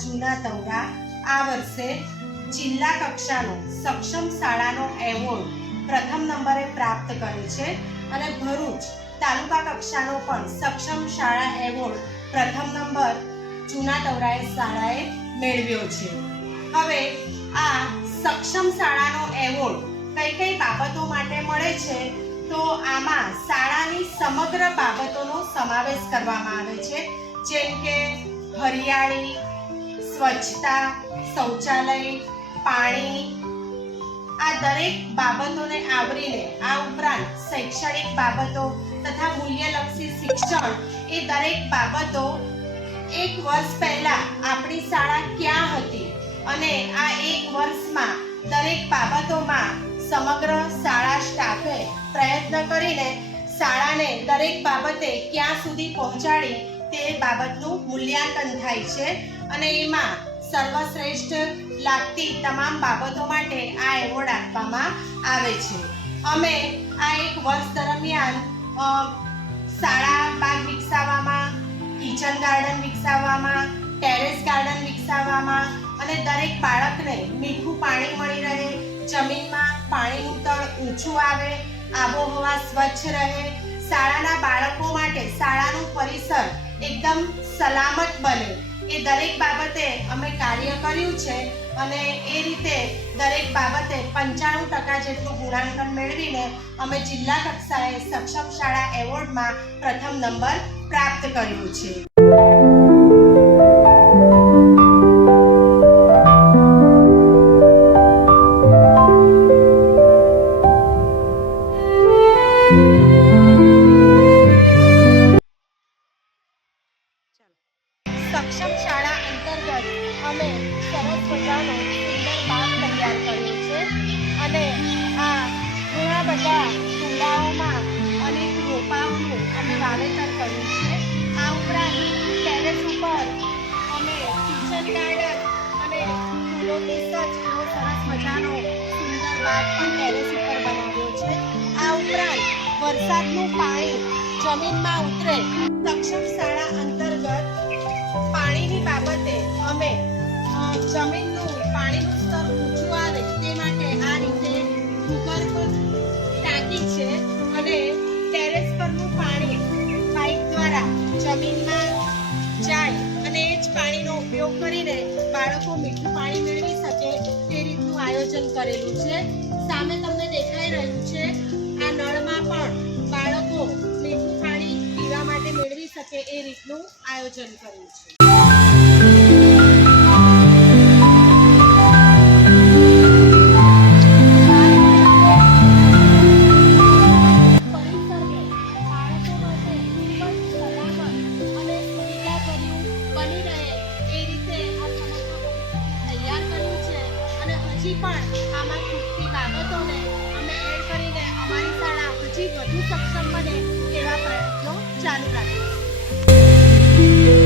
દ્વારા આ વર્ષે જિલ્લા કક્ષાનો સક્ષમ શાળાનો એવોર્ડ પ્રથમ નંબરે પ્રાપ્ત કર્યો છે અને ભરૂચ તાલુકા કક્ષાનો પણ સક્ષમ શાળા એવોર્ડ પ્રથમ નંબર જૂના તવરાએ શાળાએ મેળવ્યો છે. હવે આ સક્ષમ શાળાનો એવોર્ડ કઈ કઈ બાબતો માટે મળે છે? તો આમાં શાળાની સમગ્ર બાબતોનો સમાવેશ કરવામાં આવે છે. જેમ કે હરિયાળી સ્વચ્છતા, શૌચાલય, પાણી, આ દરેક બાબતોને આવરીને આ ઉપરાંત શૈક્ષણિક બાબતો તથા મૂલ્યલક્ષી શિક્ષણ એ દરેક બાબતો એક વર્ષ પહેલા આપણી શાળા ક્યાં હતી અને આ એક વર્ષમાં દરેક બાબતોમાં સમગ્ર શાળા સ્ટાફે પ્રયત્ન કરીને શાળાને દરેક બાબતે ક્યાં સુધી પહોંચાડી તે બાબતનું મૂલ્યાંકન થાય છે અને એમાં સર્વશ્રેષ્ઠ લાગતી તમામ બાબતો માટે આ એવોર્ડ આપવામાં આવે છે. અમે આ એક વર્ષ દરમિયાન શાળા બાગ વિકસાવવામાં, કિચન ગાર્ડન વિકસાવવામાં, ટેરેસ ગાર્ડન વિકસાવવામાં અને દરેક બાળકને મીઠું પાણી મળી રહે, જમીનમાં પાણીનું તળ ઊંચું આવે, આબોહવા સ્વચ્છ રહે. શાળાના બાળકો માટે શાળાનું પરિસર એકદમ સલામત બને. એ દરેક બાબતે અમે કાર્ય કર્યું છે અને એ રીતે દરેક બાબતે પંચાણું ટકા જેટલું ગુણાંકન મેળવીને અમે જિલ્લા કક્ષાએ સક્ષમ શાળા એવોર્ડમાં પ્રથમ નંબર પ્રાપ્ત કર્યું છે. સરસ મજાનો સુંદર બાગ તૈયાર કર્યો છે. અને આ ઘણા બધા કુંડાઓમાં અનેક રોપાઓનું અમે વાવેતર કર્યું છે. આ ઉપરાંત ટેરેસ ઉપર અમે કિચન ગાર્ડન અને ફૂલોની સજ્જ એવો સરસ મજાનો સુંદર બાગ પણ ટેરેસ ઉપર બનાવ્યો છે. આ ઉપરાંત વરસાદનું પાણી જમીનમાં ઉતરે. સક્ષમ શાળા અંતર્ગત પાણીની બાબતે અમે જમીનનું પાણીનું સ્તર ઊંચું આવે, તે માટે આ રીતે ભૂગર્ભ ટાંકી છે અને ટેરેસ પરનું પાણી પાઇપ દ્વારા જમીનમાં જાય અને એ જ પાણીનો ઉપયોગ કરીને બાળકો મીઠું પાણી મેળવી શકે તે રીતનું આયોજન કરેલું છે. સામે તમને દેખાઈ રહ્યું છે, આ નળમાં પણ બાળકો મીઠું પાણી પીવા માટે મેળવી શકે એ રીતનું આયોજન કર્યું છે. પણ આમાં ખૂટતી બાબતોને અમે એડ કરીને અમારી શાળા હજી વધુ સક્ષમ બને એવા પ્રયત્નો ચાલુ રાખીશું.